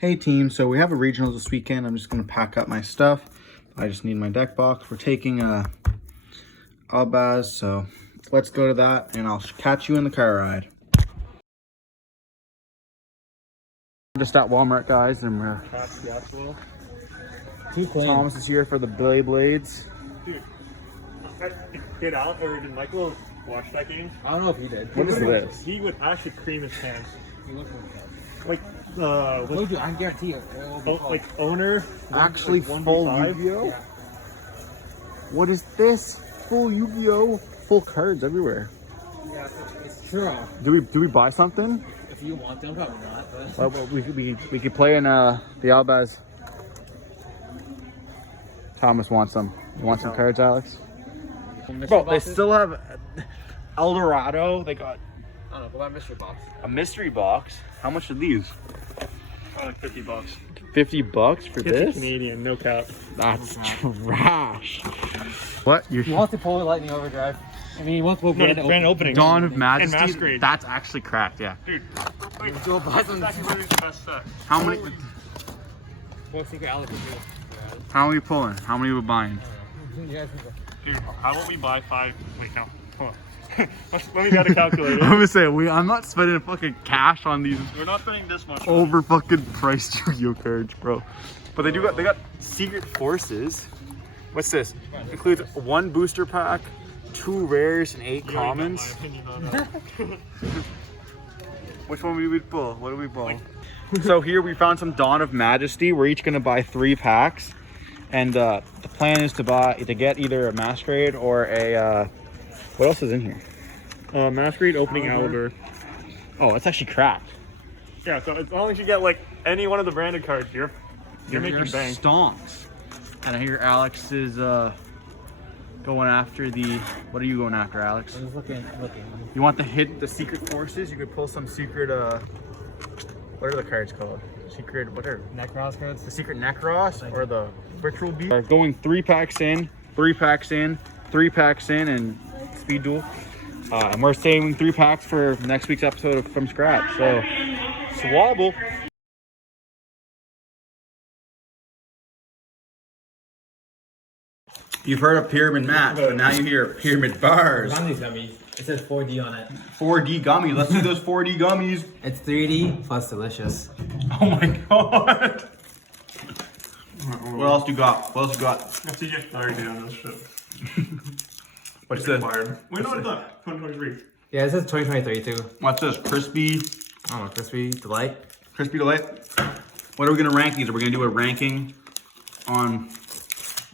Hey team, so we have a regionals this weekend. I'm just gonna pack up my stuff. I just need my deck box. We're taking Albaz, so let's go to that and I'll catch you in the car ride. Just at Walmart, guys, and we're Thomas is here for the blades. Dude, did Alex or did Michael watch that game? I don't know if he did. What is this? He would actually cream his pants. He looked like that. Like I guarantee it. like owner. Actually, like full 1v5. Yugioh? Yeah. What is this? Full Yu-Gi-Oh! Full cards everywhere. Yeah, it's true. Do we buy something? If you want them, probably not. But... Well, we could play in the Albaz. Thomas wants some. You want some cards, Alex? Bro, they still have El Dorado. They got I don't know, go buy a mystery box. a mystery box. How much are these? Like $50. 50 bucks for 50 this? Canadian, no cap. That's trash. What? He wants to pull Lightning Overdrive. I mean, he wants to open Grand opening. Dawn of Majesty? And Masquerade. That's actually cracked, yeah. Dude, wait, Go buy some. that's literally the best set. How many? Well, secret Alex. How are we pulling? How many are we buying? Dude, how about we buy 5? Wait, no. Hold on. Let me get a calculator. I'm gonna say I'm not spending fucking cash on these We're not spending this much. over fucking priced Yu-Gi-Oh cards, bro. But they got secret forces. What's this? Includes 1 booster pack, 2 rares, and 8 You don't even know commons. my opinion on that. Which one would we pull? What do we pull? So here we found some Dawn of Majesty. We're each gonna buy 3 packs, and the plan is to get either a Masquerade or a what else is in here? Masquerade opening Albert. Oh, it's actually cracked. Yeah, so as long as you get like any one of the branded cards, you're making bank. Stonks. And I hear Alex is going after the. What are you going after, Alex? I'm just looking. You want the secret forces? You could pull some secret. What are the cards called? Secret. What are Necros cards. the secret Necros or the ritual beast? Are going 3 packs in, 3 packs in, 3 packs in, and speed duel. And we're saving 3 packs for next week's episode of From Scratch. So, swabble. You've heard of pyramid match, but now you hear pyramid bars. On these gummies, it says 4D on it. 4D gummies. Let's do those 4D gummies. It's 3D plus delicious. Oh my god. What else you got? What else you got? Let's see your clarity on this shit. What's this? Wait, no, it's not. 2023. Yeah, it says 2023 too. What's this? Crispy I don't know, crispy delight. Delight? What are we gonna rank these? Are we gonna do a ranking on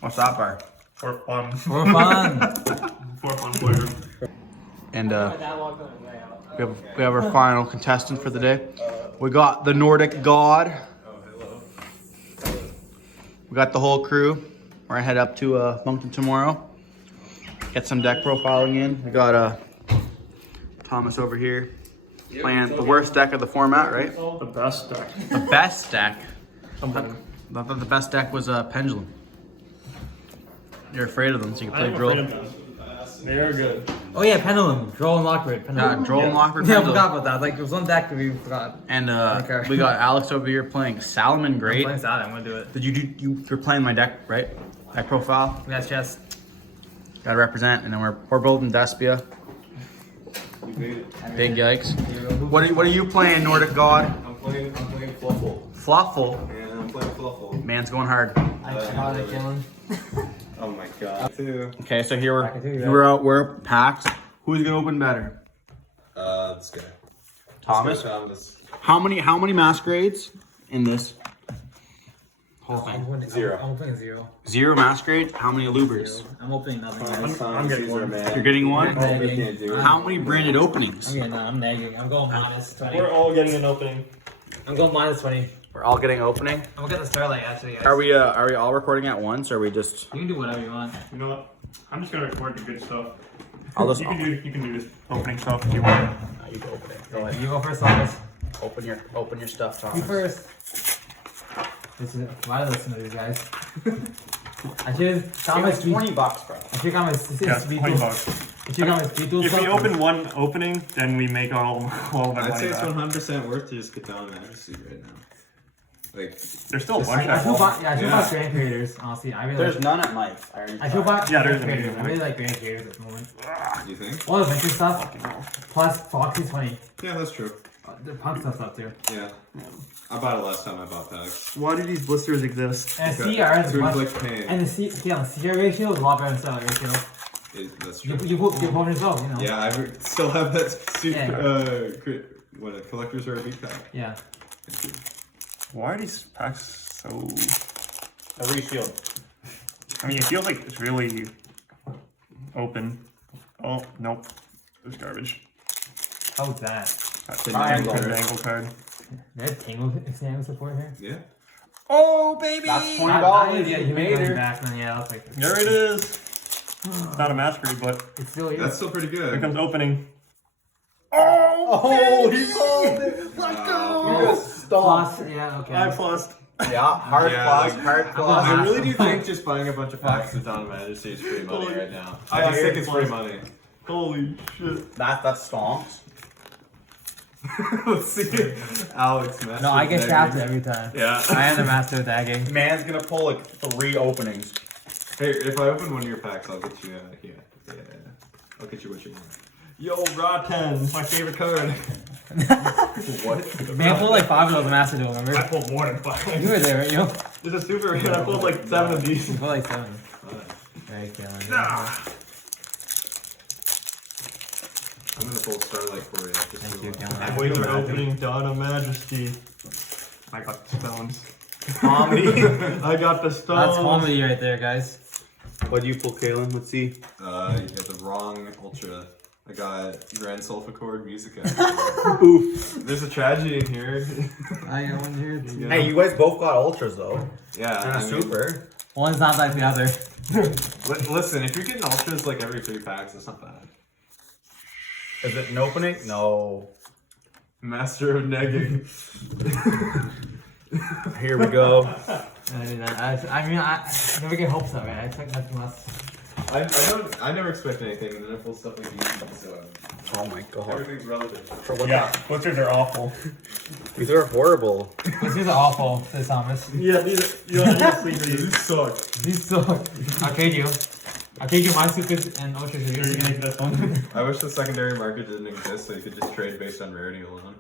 what's that bar? For fun. For fun. For fun flavor. And we have our final contestant for the day. We got the Nordic God. We got the whole crew. We're gonna head up to Moncton tomorrow. Get some deck profiling in. We got Thomas over here playing the worst deck of the format, right? The best deck. The best deck. I thought the best deck was Pendulum. You're afraid of them, so you can play Droll. They are good. Oh yeah, Pendulum. Droll and Lockbird. Pendulum. Droll and Lockbird. Yeah, I forgot about that. Like, there was one deck that we forgot. And we got Alex over here playing Salomon Great. I'm playing Saturday, I'm gonna do it. Did you're playing my deck, right? Deck profile. That's just. Gotta represent, and then we're building Despia. Big yikes. What are you playing, Nordic God? I'm playing Fluffle. Fluffle. And I'm playing Fluffle. Man's going hard. Oh my god. Two. Okay, so here we're packed. Who's gonna open better? This guy. Thomas. Thomas. How many masquerades in this? I'm opening 0. I'm opening 0. 0 masquerades. How many Lubers? I'm opening nothing. I'm getting one. You're getting one. Nagging. How many branded openings? I'm nagging. I'm going minus 20. We're all getting an opening. I'm going minus 20. We're all getting opening. I'm gonna get the Starlight actually. Guys. Are we all recording at once, or are we just? You can do whatever you want. You know what? I'm just gonna record the good stuff. I'll just. You can do this opening stuff if you want. You go open it. Go ahead. You go first, Thomas. Open your stuff, Thomas. You first. Why listen to these guys? I should Thomas $20, bro. I should got my Yeah, speed $20. I should got my speed tools. If we open one opening, then we make all of our I'd money say it's back. 100% worth to just get down Majesty right now. Like, There's still a bunch I of should them. buy, yeah, I should Yeah. buy Grand Creators, honestly. I really There's like, none at Mike's. I already I should tried. buy Yeah, there's Grand a Creators. I million. really like Grand Creators at the moment. you think? All the vintage stuff, plus Foxy's funny. Yeah, that's true. The punk stuff too. Yeah. I bought it last time I bought packs. Why do these blisters exist? And Okay. CR is To much, inflict pain. and the CR ratio is a lot better than seller ratio. That's true. You put yourself, you know. Yeah, I still have that Yeah. what a collector's rare beat pack. Yeah. Why are these packs so... A reshield. I mean, it feels like it's really open. Oh, nope. There's garbage. How's that? That's The an Tangle angle card. They have Tangle support here. Yeah. Oh, baby! That's $20. Yeah, you made it back, then yeah, that's like. There it is. It's not a match grade, but It's still here. That's still pretty here good. comes opening. Oh, he called it. Wow. Plus, yeah, okay. I plussed. Yeah, hard Yeah, class, like- hard I class. really do think just buying a bunch of packs of Dawn of Majesty is free money right now. I I think it's it's free money. Holy shit. That's stomps. Let's see. Alex, man. No, I get shafted every time. Yeah. I am the master of tagging. Man's gonna pull like 3 openings. Hey, if I open one of your packs, I'll get you here. Yeah. I'll get you what you want. Yo, Rotten, my favorite card. What? Man pulled like 5 of those master duel, remember? I pulled more than 5. You were there, right, yo? This is super rare. I pulled like 7 of these. You pulled like 7. Very killing. I'm gonna pull Starlight for you. Thank you, Just Cameron. Boys are opening Dawn of Majesty. I got the stones. Comedy. I got the stones. That's comedy right there, guys. What do you pull, Kalen? Let's see. you got the wrong Ultra. I got Grand Sulfachord Musica. Oof. There's a tragedy in here. I got one here too. Hey, you guys both got ultras though. Yeah, And a I mean, super. One's not like the other. listen, if you're getting Ultras like every 3 packs, that's not bad. Is it an opening? No. Master of Negging. Here we go. I mean, I never get hopes up, man. I expect nothing less. I never expect anything, and then I pull stuff like these, so Oh my god. everything's relative. Yeah, blisters are awful. These are horrible. These are awful, says Thomas. Yeah, these you honestly these. suck. These suck. I'll trade you. I'll trade you my supers and ultras. You're gonna get this one. I wish the secondary market didn't exist, so you could just trade based on rarity alone.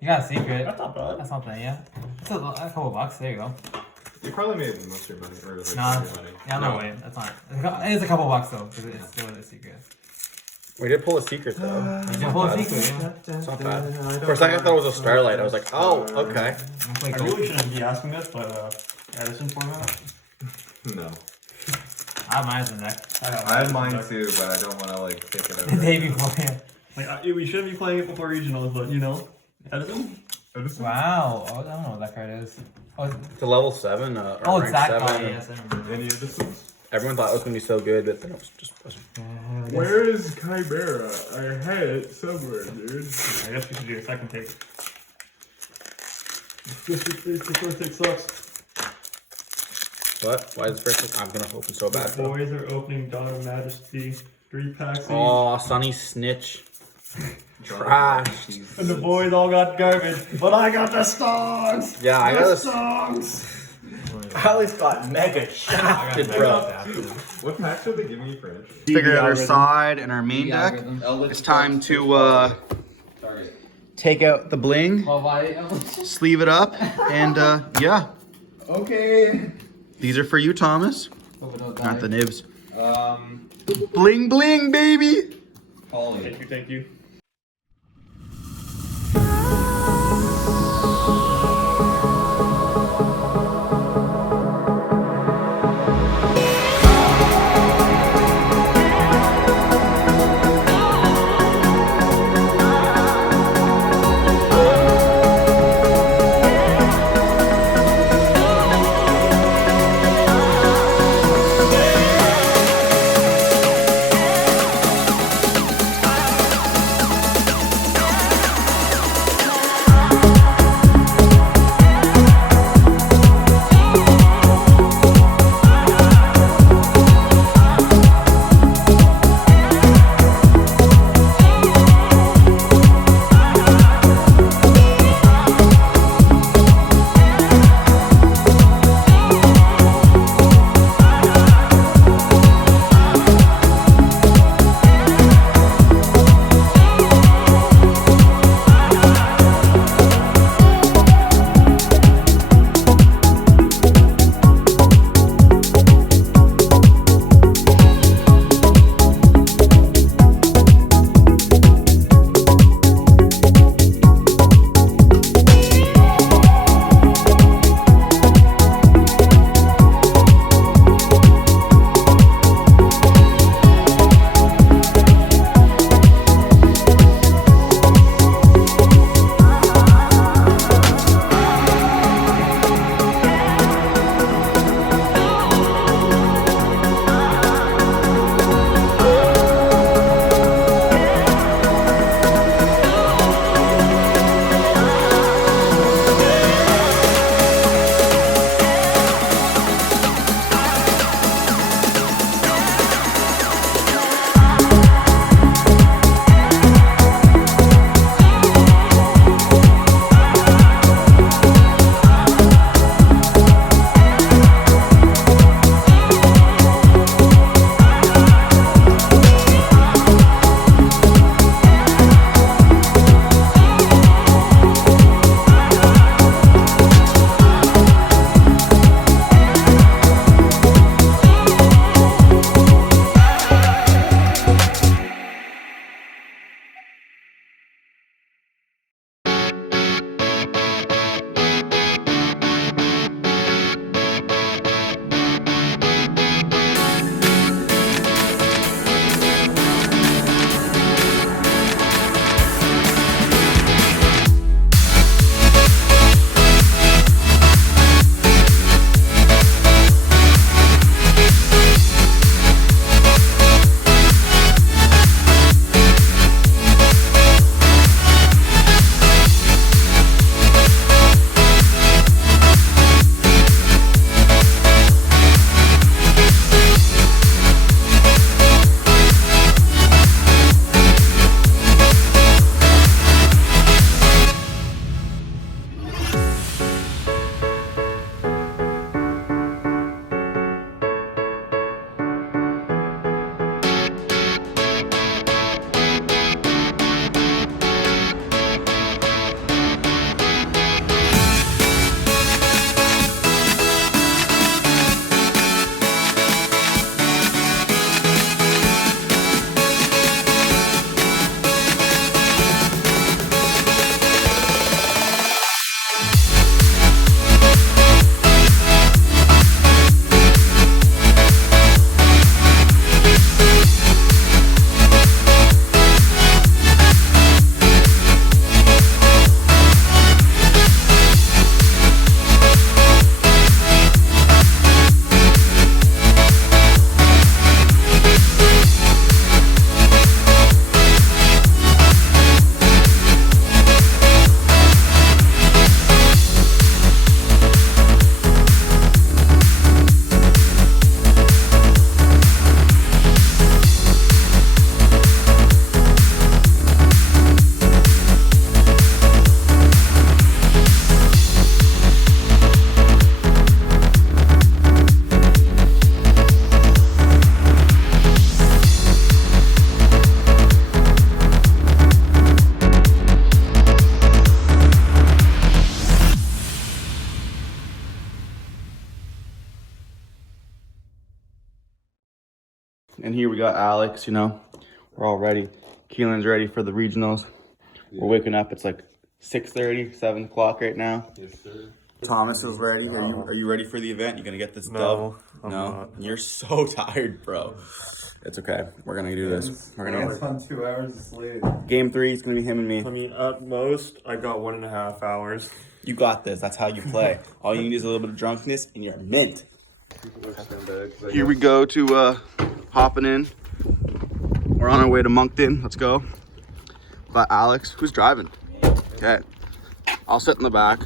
You got a secret. That's not bad. That's something, yeah. That's a couple bucks. There you go. You probably made most of your money, or like Nah. your money. Yeah, no way. That's not. It's a couple bucks though, because it's still a secret. We did pull a secret though. You can pull a secret, yeah. It's not bad. For a second I thought it was a Starlight. I was like, oh, okay. It's like I really shouldn't be asking this, but Edison format. No. I have mine in the deck. I had mine too, but I don't want to like take it out. The day before, yeah. Like we shouldn't be playing it before regionals, but you know, Edison. Wow. Oh, I don't know what that card is. Oh, It's a level 7. Or oh rank it's that 7. card. Yes, I remember. Any Edisons? Everyone thought it was gonna be so good, but then it was just wasn't. Where is Chimera? I had it somewhere, dude. I guess we should do a second take. The first take sucks. What? Why is the first one? I'm gonna open so bad. Though. Boys are opening Dawn of Majesty 3 packs each. Oh, Sunny Snitch. Trash. And the boys all got garbage, but I got the stones. Yeah, I got this. Stones. Alex got mega shafted, bro. What packs are they giving you for entry? Figure out our side and our main deck. It's time to take out the bling, sleeve it up, and yeah. Okay. These are for you, Thomas. Not the nibs. Bling bling, baby. Polly. Thank you. And here we got Alex, you know. We're all ready. Keelan's ready for the regionals. We're waking up. It's like 6:30, 7 o'clock right now. Yes, sir. Thomas is ready. Are you ready for the event? You gonna get this dub? I'm No? not. You're so tired, bro. It's okay. We're gonna do this. We're gonna It's on 2 hours of sleep. Game 3 is gonna be him and me. I mean, at most, I got 1.5 hours. You got this. That's how you play. All you need is a little bit of drunkenness and you're mint. Here we go to hopping in. We're on our way to Moncton. Let's go. But Alex, who's driving? Okay. I'll sit in the back.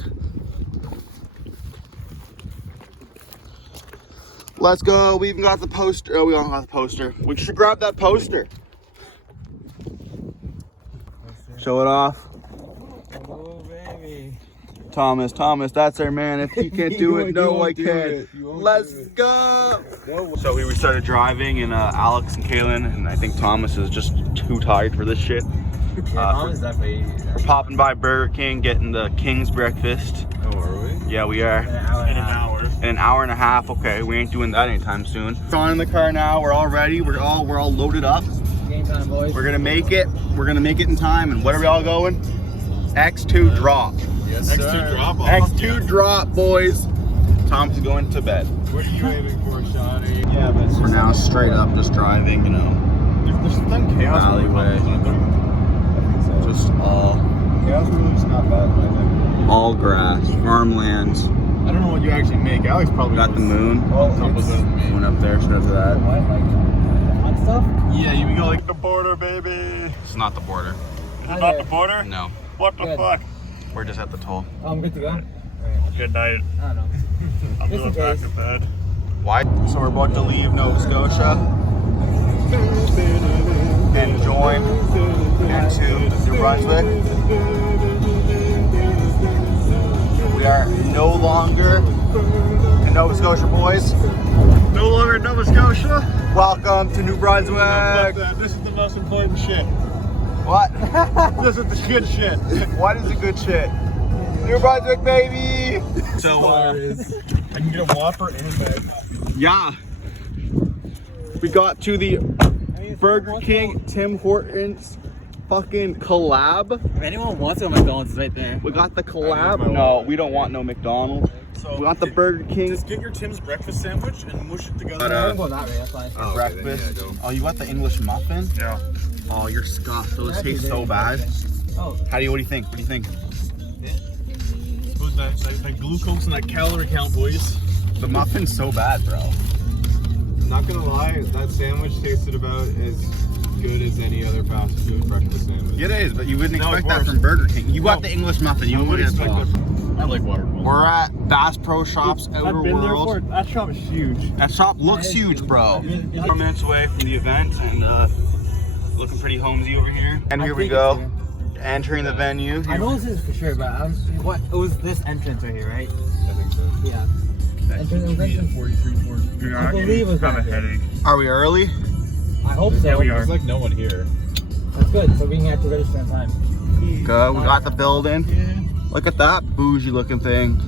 Let's go. We even got the poster. Oh, we don't got the poster. We should grab that poster. Show it off. Oh, baby. Thomas, that's our man. If he can't do it, no, I can. Let's go. So we started driving, and Alex and Kaylin, and I think Thomas is just too tired for this shit. Definitely. We're popping by Burger King, getting the King's breakfast. Oh, are we? Yeah, we are. In an hour. In an hour and a half. Okay, we ain't doing that anytime soon. We're on in the car now. We're all ready. We're all loaded up. Game time, boys. We're gonna make it. We're gonna make it in time. And what are we all going? X2 drop. Yes, X2 drop off. X2 drop, boys. Thomas is going to bed. What are you aiming for, Shawty? Yeah, but we're now straight up just driving, you know, There's some chaos alleyway. Just Chaos room's not bad, I think. all grass, farmlands. I don't know what you actually make. Alex probably Got the moon. Went up there, straight up to that. What? Like hot stuff? Yeah, you go like the border, baby. It's not the border. Not the border? No, What the Good. fuck? we're just at the toll. Oh, I'm good to go. Good night. I don't know. I'm Just going in back case. to bed. Why? So we're about to leave Nova Scotia and join into New Brunswick. We are no longer in Nova Scotia, boys. No longer in Nova Scotia. Welcome to New Brunswick. This is the most important shit. What? This is the good shit. What is the good shit? New Brunswick, baby. So, I can get a Whopper and a bag. yeah, we got to the Burger King, Tim Hortons, fucking collab. If anyone wants a McDonald's, it's right there. We got the collab. No, we don't want no McDonald's. So We got the Burger King Just get your Tim's breakfast sandwich and mush it together. But, I don't go that way, that's fine. Oh, breakfast. Okay, Oh, you got the English muffin? Yeah. Oh, you're scuffed. Those taste so bad. Oh, What do you think? What do you think? Put that glucose and that calorie count, boys. The muffin's so bad, bro. Not gonna lie, that sandwich tasted about as good as any other fast food breakfast sandwich. It is, but you wouldn't No, expect it's that worse. from Burger King. You got the English muffin. You I would wouldn't expect expect good. I like watermelon. We're at Bass Pro Shops Outer I've been there World. for it. That shop is huge. That shop looks huge, bro. 4 minutes away from the event and looking pretty homesy over here. And here we go, entering the venue. I know this is for sure, but what? It was this entrance right here, right? I think so. Yeah. Entrance. 43, 40. I believe it was have a right there. headache. Are we early? I hope so. Yeah, we are. There's like no one here. That's good, so we can have to register on time. Good. We got the building. Look at that bougie looking thing.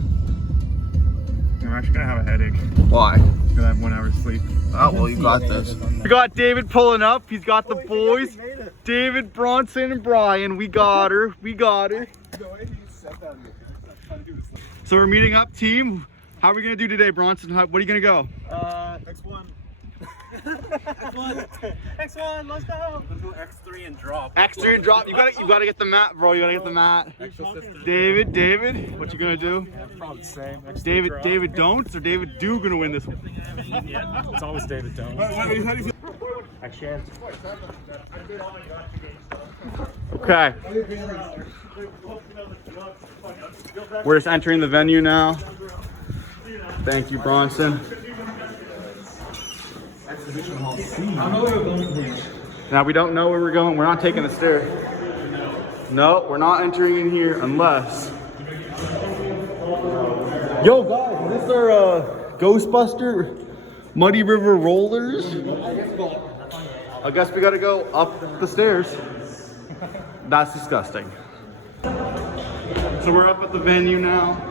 I'm actually gonna have a headache. Why? Gonna have 1 hour's sleep. Oh, well, you got this. We got David pulling up. He's got the boys. David, Bronson, and Brian. We got her. We got her. So we're meeting up, team. How are we gonna do today, Bronson? What are you gonna go? X1. X1, let's go. Let's go X3 and drop. X3 and drop. You gotta get the mat, bro. You gotta get the mat. David, what you gonna do? Yeah, probably the same. X3 David, drop. David Don'ts or David Do gonna win this one? Yeah, it's always David Jones. Okay. We're just entering the venue now. Thank you, Bronson. Now we don't know where we're going. We're not taking the stairs. No, we're not entering in here unless. Yo, guys, is this our Ghostbuster Muddy River Rollers? I guess we gotta go up the stairs. That's disgusting. So we're up at the venue now.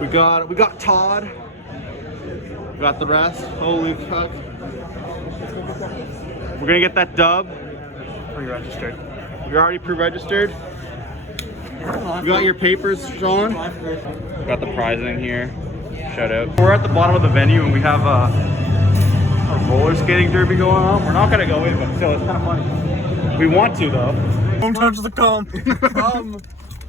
We got Todd. We got the rest. Holy fuck. We're gonna get that dub. Pre-registered. You're already pre-registered. You got your papers, Sean? Got the prizing here. Shout out. We're at the bottom of the venue and we have a roller skating derby going on. We're not gonna go in, but still, it's kind of funny. We want to though. Don't touch the cum. Come.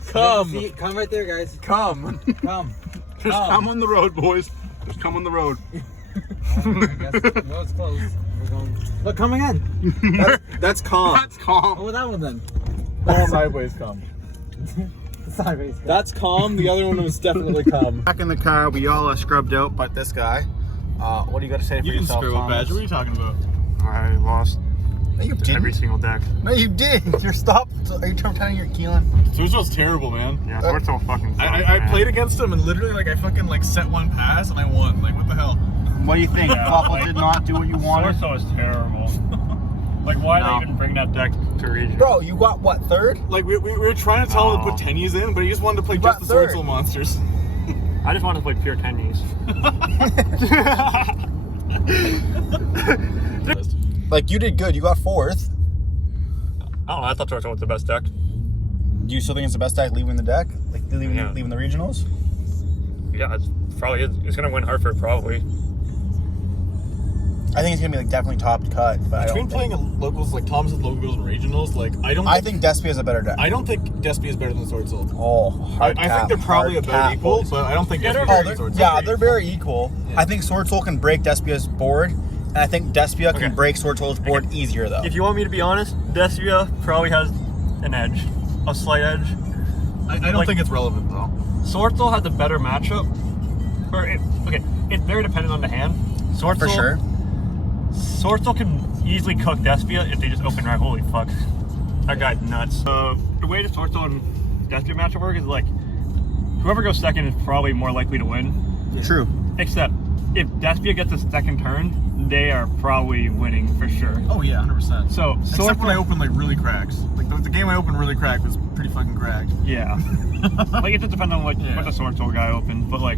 Come. See, come right there, guys. Come. Come. Just come on the road, boys. Just come on the road. Well, it's close. We're going. Look, come again. That's calm. That's calm. Oh, that one then. That's sideways calm. Sideways. That's calm. The other one was definitely calm. Back in the car, we all are scrubbed out, but this guy. What do you got to say for You didn't yourself, screw up, Thomas? Badge. What are you talking about? I lost No, you didn't. every single deck. No, you did. You're stopped. Are you telling you're Keelan? Switchell's terrible, man. Yeah, so it's so fucking fun, I man. played against him and literally like I fucking like set one pass and I won. Like what the hell? What do you think? Yeah, Waffle like- did not do what you wanted. Sorso is terrible. Like, why No. they even bring that deck to region? Bro, you got what, third? Like we were trying to tell him to No. put tennies in, but he just wanted to play You just got the third. Swordsoul monsters. I just want to play pure tennies. Like, you did good. You got fourth. I don't know, I thought Sorso was the best deck. Do you still think it's the best deck leaving the deck? Like, leaving the regionals? Yeah, it's probably it's gonna win Hartford probably. I think it's going to be, like, definitely top cut, but Between playing at locals like Thomas's locals and regionals, like I think Despia is a better deck. I don't think Despia is better than Swordsoul. Oh, hard I cap, think they're probably hard about cap. equal, but I don't think Despia is Oh, better they're, than Swordsoul. yeah, they're very equal. I think Sword Soul can break Despia's board, and I think Despia can Okay. break Sword Soul's board easier, though. If you want me to be honest, Despia probably has an edge, a slight edge. I don't like- think it's relevant though. Swordsoul has a better matchup. It's very dependent on the hand. Swordsoul, For sure. Swordsoul can easily cook Despia if they just open right. Holy fuck. That guy's nuts. The way the Swordsoul and Despia matchup work is like, whoever goes second is probably more likely to win. True. Except, if Despia gets a second turn, they are probably winning for sure. Oh yeah, 100%. So, Except when I Swordsoul, opened like really cracks. Like the game I opened really cracked was pretty fucking cracked. yeah. Like, it just depends on what the Swordsoul guy opens, but like,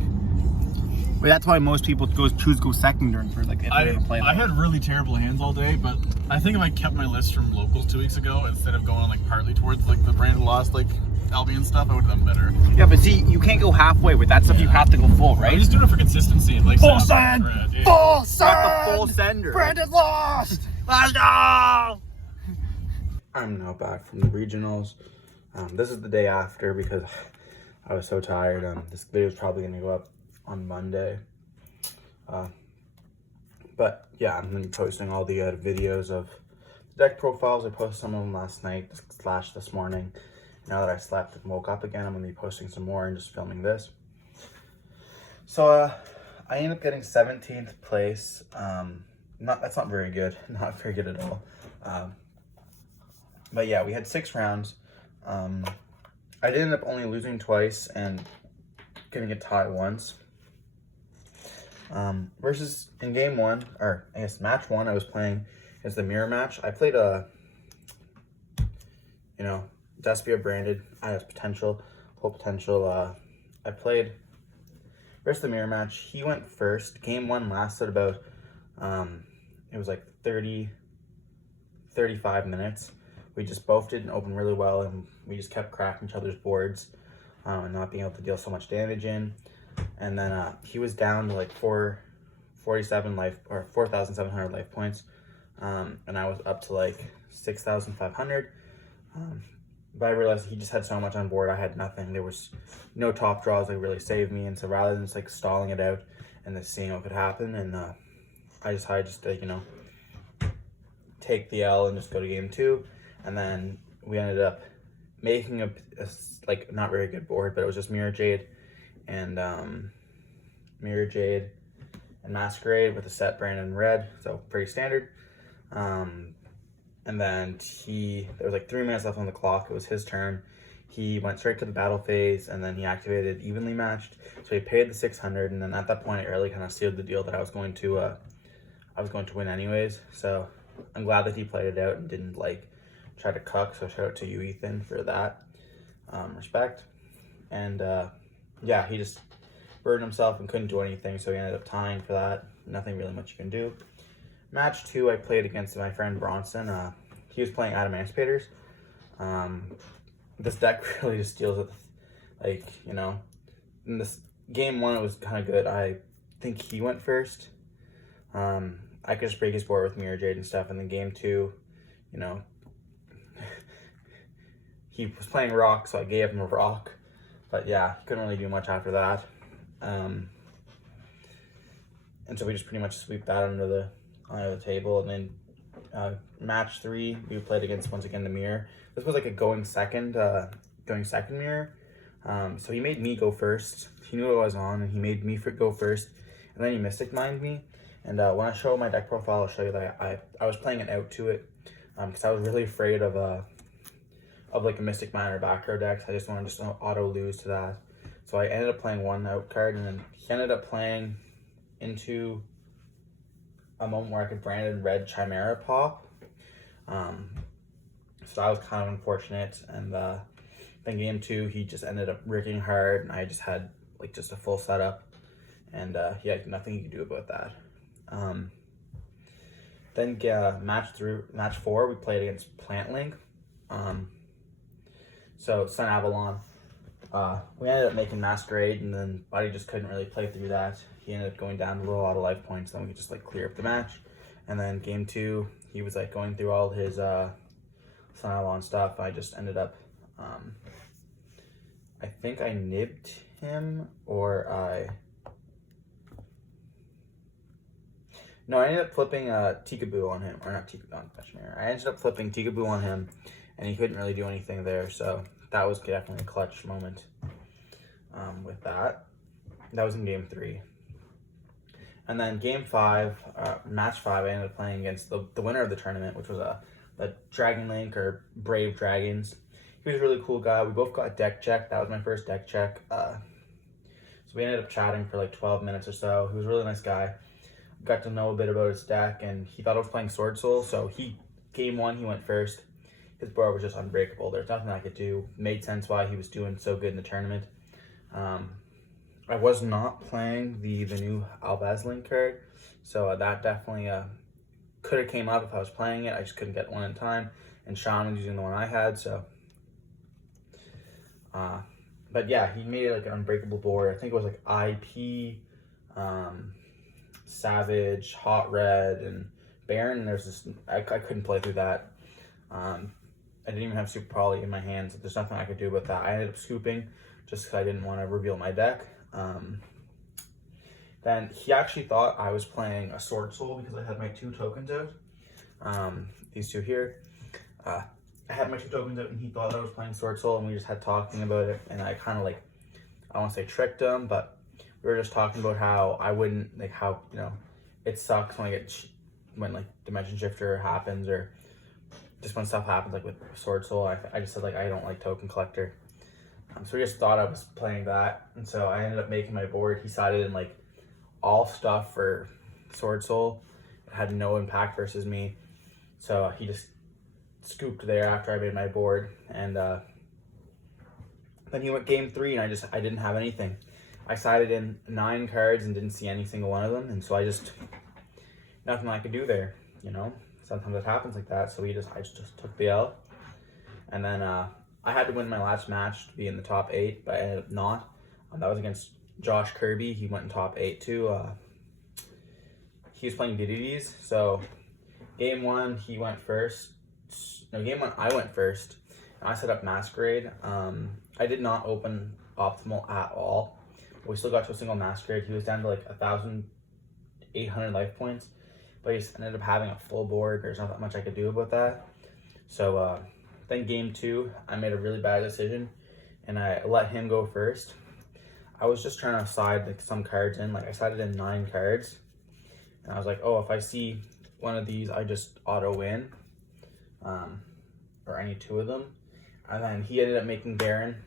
But that's why most people choose go second during for like if they're gonna play. I had really terrible hands all day, but I think if I kept my list from locals 2 weeks ago instead of going on like partly towards like the Brandon Lost like Albion stuff, I would have done better. Yeah, but see, you can't go halfway with that stuff. You have to go full, I'm right? just doing it for consistency and like Full set up send! red, yeah. Full send. Got the full sender. Brandon lost! Let's go! I'm now back from the regionals. This is the day after because I was so tired. This video is probably gonna go up on Monday. But yeah, I'm gonna be posting all the videos of the deck profiles. I posted some of them last night / this morning. Now that I slept and woke up again, I'm gonna be posting some more and just filming this. So I ended up getting 17th place. That's not very good. Not very good at all. But yeah, we had 6 rounds. I did end up only losing twice and getting a tie once. Versus in game 1, or I guess match 1, I was playing as the mirror match. I played Despia branded. I have full potential. I played versus the mirror match. He went first. Game 1 lasted about, it was like 35 minutes. We just both didn't open really well, and we just kept cracking each other's boards and not being able to deal so much damage in. And then he was down to like 4,700 life points, and I was up to like 6,500. But I realized he just had so much on board. I had nothing. There was no top draws that really saved me, and so rather than just like stalling it out and then seeing what could happen, and I decided just to take the L and just go to game 2. And then we ended up making a like not very good board, but it was just Mirror Jade and Masquerade with a set Brandon red, so pretty standard. And then there was like 3 minutes left on the clock. It was his turn. He went straight to the battle phase, and then he activated evenly matched. So he paid the 600, and then at that point, it really kind of sealed the deal that I was going to win anyways. So I'm glad that he played it out and didn't like try to cuck. So shout out to you, Ethan, for that. Respect. And yeah, he just burdened himself and couldn't do anything, so he ended up tying for that. Nothing really much you can do. match 2, I played against my friend Bronson. He was playing Adam Anticipators. This deck really just deals with, like, you know, in this game 1 it was kind of good. I think he went first. I could just break his board with Mirror Jade and stuff, and then game 2, you know, he was playing rock, so I gave him a rock. But yeah, couldn't really do much after that. And so we just pretty much sweep that under the table. And then match 3, we played against, once again, the Mirror. This was like a going second Mirror. So he made me go first. He knew what I was on, and he made me go first. And then he Mystic Mined me. And when I show my deck profile, I'll show you that I was playing an out to it, because I was really afraid of like a Mystic Mine or back row decks. I just wanted to auto lose to that. So I ended up playing 1 out card, and then he ended up playing into a moment where I could Branded Red Chimera pop. So that was kind of unfortunate. And then game 2, he just ended up rigging hard, and I just had like just a full setup, and he had nothing he could do about that. Then match 4, we played against Plant Link. So Sun Avalon, we ended up making Masquerade, and then Buddy just couldn't really play through that. He ended up going down to a lot of life points, then we could just like clear up the match. And then game 2, he was like going through all his Sun Avalon stuff. I just ended up, I think I nibbed him, or I ended up flipping Tikaboo on him, or not Tikaboo, I ended up flipping Tikaboo on him, and he couldn't really do anything there, so that was definitely a clutch moment with that. That was in game 3. And then game 5, match 5, I ended up playing against the winner of the tournament, which was the Dragon Link, or Brave Dragons. He was a really cool guy. We both got deck check. That was my first deck check. So we ended up chatting for like 12 minutes or so. He was a really nice guy. Got to know a bit about his deck, and he thought I was playing Sword Soul, so game 1, he went first. His board was just unbreakable. There's nothing I could do. Made sense why he was doing so good in the tournament. I was not playing the new Albaz Link card, so that definitely could have came up if I was playing it. I just couldn't get one in time, and Sean was using the one I had, so. But yeah, he made it like an unbreakable board. I think it was like IP, Savage, Hot Red, and Baron, and there's this, I couldn't play through that. I didn't even have Super Poly in my hands. There's nothing I could do about that. I ended up scooping just because I didn't want to reveal my deck. Then he actually thought I was playing a Sword Soul because I had my 2 tokens out. These 2 here. I had my 2 tokens out, and he thought I was playing Sword Soul, and we just had talking about it, and I kind of like, I don't want to say tricked him, but we were just talking about how I wouldn't, like, how, you know, it sucks when like Dimension Shifter happens, or just when stuff happens like with Sword Soul. I just said like I don't like Token Collector. So he just thought I was playing that, and so I ended up making my board. He sided in like all stuff for Sword Soul. It had no impact versus me, so he just scooped there after I made my board. And then he went game 3, and I didn't have anything. I sided in 9 cards and didn't see any single one of them, and so nothing I could do there, you know. Sometimes it happens like that, so I just took the L. And then I had to win my last match to be in the top 8, but I ended up not. That was against Josh Kirby. He went in top 8 too. He was playing DDDs, so game 1 he went first. No, game 1 I went first, and I set up Masquerade. I did not open optimal at all. We still got to a single Masquerade. He was down to like 1,800 life points, but he just ended up having a full board. There's not that much I could do about that. So then game 2, I made a really bad decision, and I let him go first. I was just trying to side like some cards in. Like I sided in 9 cards, and I was like, oh, if I see one of these, I just auto win, or any 2 of them. And then he ended up making Baron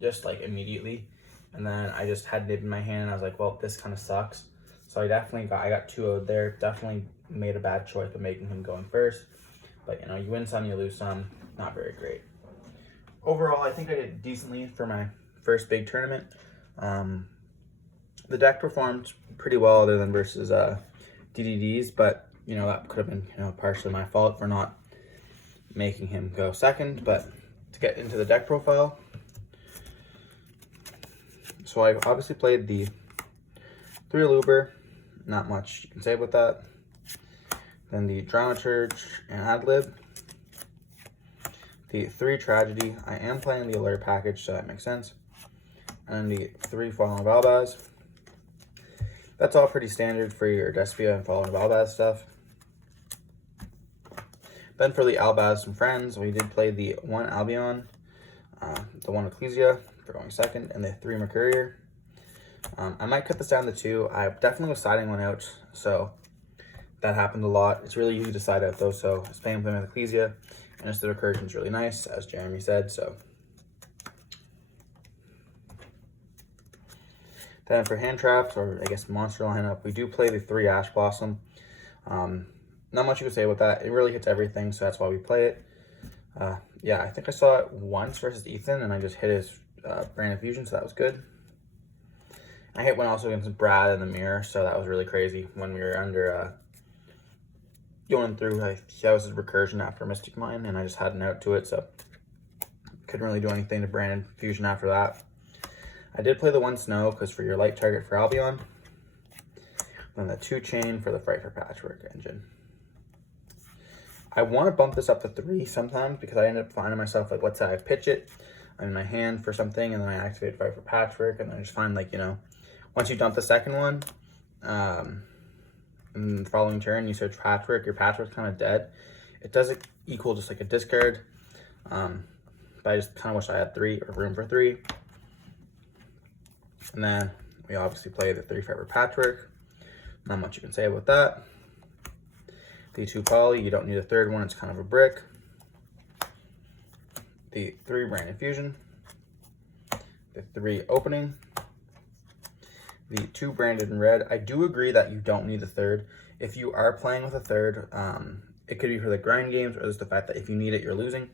just like immediately. And then I just had Nib in my hand, and I was like, well, this kind of sucks. So I got 2 out there. Definitely made a bad choice by making him going first. But you know, you win some, you lose some. Not very great. Overall, I think I did decently for my first big tournament. The deck performed pretty well other than versus DDDs, but you know, that could have been, you know, partially my fault for not making him go second. But to get into the deck profile, so I obviously played the 3 Luber, not much you can say about that. Then the Dramaturge and Adlib, the 3 Tragedy. I am playing the Alert package, so that makes sense. And the 3 Fallen of Albaz. That's all pretty standard for your Despia and Fallen of Albaz stuff. Then for the Albaz from Friends, we did play the 1 Albion, the 1 Ecclesia for going second, and the 3 Mercurier. I might cut this down to 2. I definitely was siding one out, so that happened a lot. It's really easy to side out though, so I was playing with Ecclesia, and just the recursion is really nice, as Jeremy said, so. Then for hand traps, or I guess monster lineup, we do play the 3 Ash Blossom. Not much you can say about that. It really hits everything, so that's why we play it. Yeah, I think I saw it once versus Ethan, and I just hit his Brand Infusion, so that was good. I hit one also against Brad in the mirror, so that was really crazy when we were under going through. That was his recursion after Mystic Mine, and I just had an out to it, so couldn't really do anything to Brand Infusion after that. I did play the 1 Snow, because for your light target for Albion. Then the 2 Chain for the Fright for Patchwork engine. I want to bump this up to 3 sometimes, because I end up finding myself, like, let's say I pitch it in my hand for something, and then I activate Fright for Patchwork, and then I just find, like, you know, once you dump the second one, and the following turn you search Patchwork, your Patchwork's kind of dead. It doesn't equal just like a discard, but I just kind of wish I had 3 or room for 3. And then we obviously play the 3 Forever Patchwork. Not much you can say about that. The 2 Poly, you don't need a 3rd one, it's kind of a brick. The 3 Brand Infusion. The 3 Opening. The 2 Branded in Red. I do agree that you don't need a 3rd. If you are playing with a 3rd, it could be for the grind games, or just the fact that if you need it, you're losing.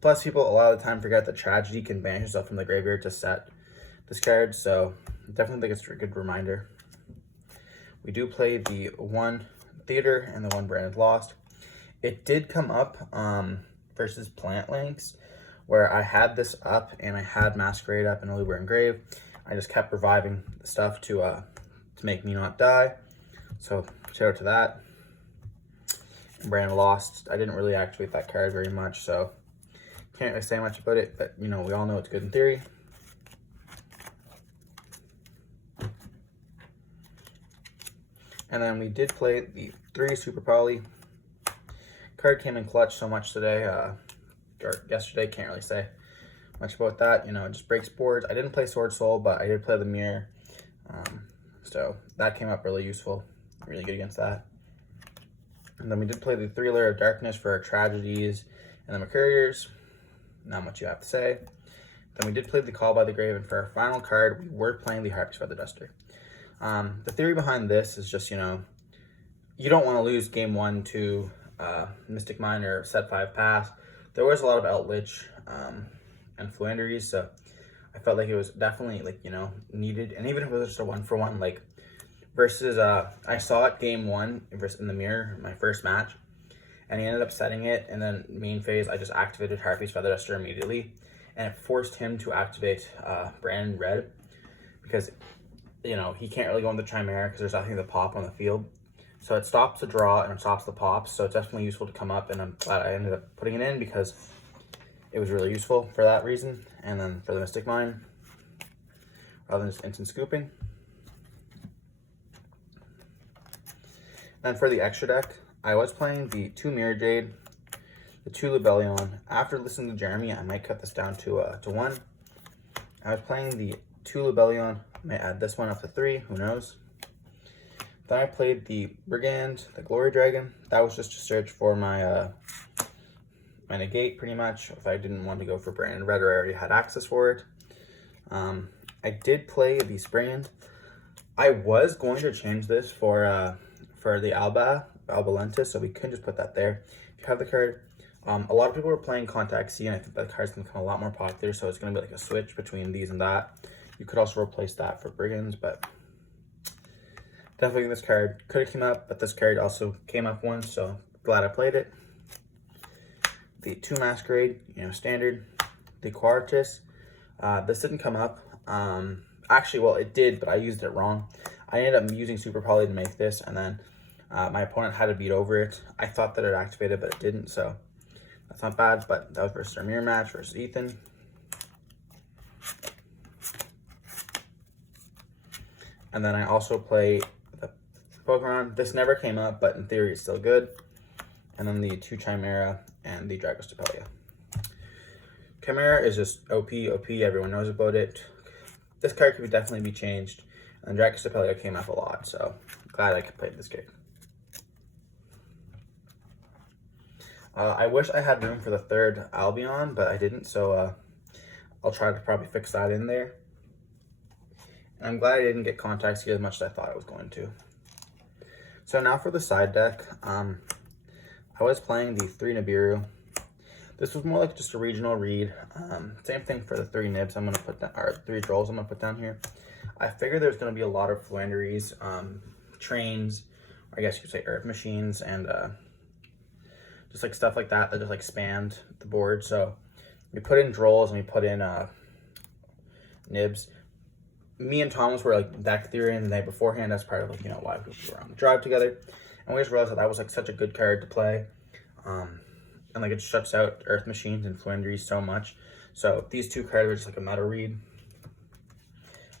Plus, people a lot of the time forget that Tragedy can banish yourself from the graveyard to set this card, so definitely think it's a good reminder. We do play the 1 Theater and the 1 Branded Lost. It did come up versus Plant Links, where I had this up and I had Masquerade up and Luber Engrave. I just kept reviving the stuff to make me not die. So shout out to that. And Branded Lost, I didn't really activate that card very much, so can't really say much about it, but you know, we all know it's good in theory. And then we did play the 3 Super Poly. Card came in clutch so much today, or yesterday, can't really say much about that. You know, it just breaks boards. I didn't play Sword Soul, but I did play the Mirror. So that came up really useful, really good against that. And then we did play the 3 Layer of Darkness for our Tragedies and the Mercuriers. Not much you have to say. Then we did play the Call by the Grave, and for our final card, we were playing the Harpy's Feather Duster. The theory behind this is just, you know, you don't want to lose game 1 to Mystic Mine or set 5 pass. There was a lot of Outlich and Flanderies, so I felt like it was definitely, like, you know, needed. And even if it was just a 1-for-1, like, versus, I saw it game 1 versus in the Mirror, my first match, and he ended up setting it, and then main phase, I just activated Harpy's Feather Duster immediately, and it forced him to activate Brand Red, because, you know, he can't really go into Chimera because there's nothing to pop on the field. So it stops the draw and it stops the pops, so it's definitely useful to come up, and I'm glad I ended up putting it in because it was really useful for that reason. And then for the Mystic Mine, rather than just instant scooping. Then for the extra deck, I was playing the 2 Mirror Jade, the 2 Libellion. After listening to Jeremy, I might cut this down to 1. I was playing the 2 Libellion. I might add this one up to 3, who knows. Then I played the Brigand, the Glory Dragon. That was just to search for my my negate, pretty much, if I didn't want to go for Brand Red or I already had access for it. I did play the Sprayand. I was going to change this for the Alba Lentis, so we couldn't just put that there. If you have the card, a lot of people are playing Contact C, and I think that card's going to become a lot more popular, so it's going to be like a switch between these and that. You could also replace that for Brigands, but Definitely think this card could have came up, but this card also came up once, so glad I played it. The 2 Masquerade, standard. The Quartus. This didn't come up. Actually, well, it did, but I used it wrong. I ended up using Super Poly to make this, and then my opponent had to beat over it. I thought that it activated, but it didn't, so that's not bad. But that was versus our mirror match versus Ethan. And then I also play the Pokemon. This never came up, but in theory it's still good. And then the 2 Chimera and the Dragostapelia. Chimera is just OP, everyone knows about it. This card could definitely be changed. And Dragostapelia came up a lot, so glad I could play this card. I wish I had room for the 3rd Albion, but I didn't, so I'll try to probably fix that in there. And I'm glad I didn't get Contact Ski as much as I thought I was going to. So now for the side deck, I was playing the 3 Nibiru. This was more like just a regional read. Same thing for the 3 Nibs I'm going to put down, or 3 Drolls I'm going to put down here. I figured there's going to be a lot of Flanderies, trains, or I guess you could say Earth Machines, and just like stuff like that just like spanned the board. So we put in Drolls and we put in Nibs. Me and Thomas were like deck theorying the night beforehand as part of like, why we were on the drive together. And we just realized that was like such a good card to play. And like it shuts out Earth Machines and Flanderies so much. So these 2 cards were just like a meta read.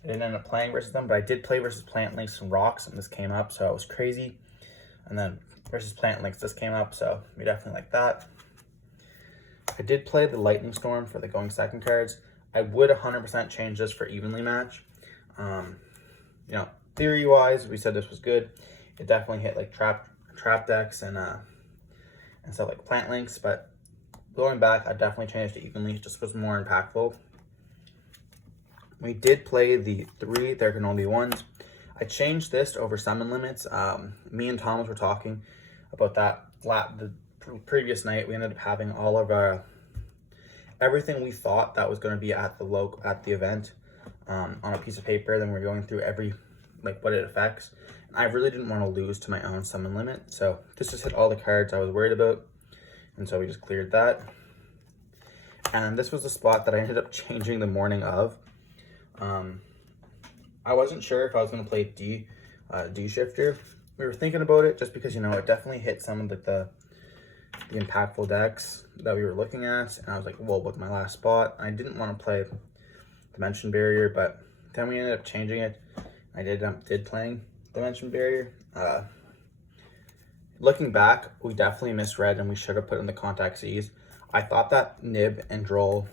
I didn't end up playing versus them, but I did play versus Plant Links and Rocks, and this came up, so it was crazy. And then versus Plant Links, this came up, so we definitely like that. I did play the Lightning Storm for the going second cards. I would 100% change this for evenly match. Theory-wise, we said this was good. It definitely hit like trap decks and stuff like Plant Links, but going back, I definitely changed it evenly. It just was more impactful. We did play the 3 There Can Only Be Ones. I changed this over summon limits. Me and Thomas were talking about that the previous night. We ended up having all of our everything we thought that was going to be at the event on a piece of paper. Then we're going through every what it affects. And I really didn't want to lose to my own summon limit, so this just hit all the cards I was worried about, and so we just cleared that. And this was the spot that I ended up changing the morning of. I wasn't sure if I was going to play D Shifter. We were thinking about it just because, it definitely hit some of the impactful decks that we were looking at. And I was like, well, with my last spot, I didn't want to play Dimension Barrier, but then we ended up changing it. I did playing Dimension Barrier. Looking back, we definitely misread and we should have put in the Contact Seas. I thought that Nib and Droll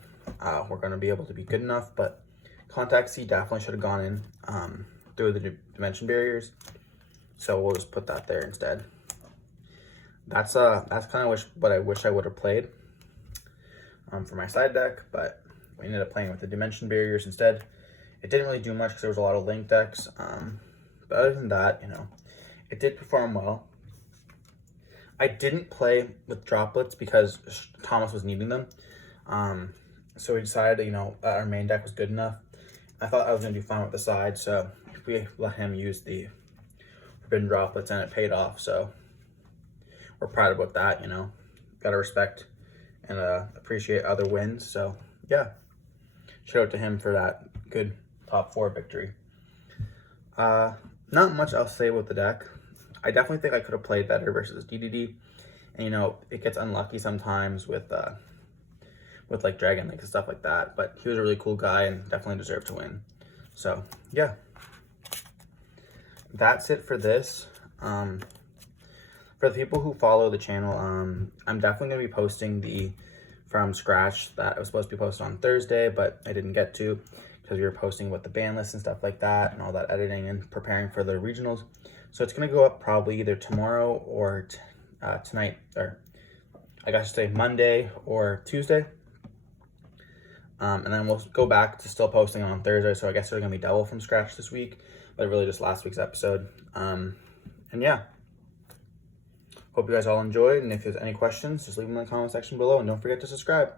were going to be able to be good enough, but Contact Sea definitely should have gone in through the Dimension Barriers. So we'll just put that there instead. That's kind of what I wish I would have played for my side deck, but we ended up playing with the Dimension Barriers instead. It didn't really do much because there was a lot of link decks. But other than that, it did perform well. I didn't play with droplets because Thomas was needing them. So we decided, our main deck was good enough. I thought I was going to do fine with the side, so we let him use the Forbidden Droplets, and it paid off. So we're proud about that, Gotta respect and appreciate other wins. So yeah, shout out to him for that good top 4 victory. Not much else to say about the deck. I definitely think I could have played better versus DDD. And it gets unlucky sometimes with like Dragon Link and stuff like that. But he was a really cool guy and definitely deserved to win. So yeah, that's it for this. For the people who follow the channel, I'm definitely going to be posting the from scratch that I was supposed to be posted on Thursday, but I didn't get to because we were posting with the ban list and stuff like that and all that editing and preparing for the regionals. So it's going to go up probably either tomorrow or tonight, or I guess say Monday or Tuesday. And then we'll go back to still posting on Thursday. So I guess they're going to be double from scratch this week, but really just last week's episode. And yeah, hope you guys all enjoyed. And if there's any questions, just leave them in the comment section below. And don't forget to subscribe.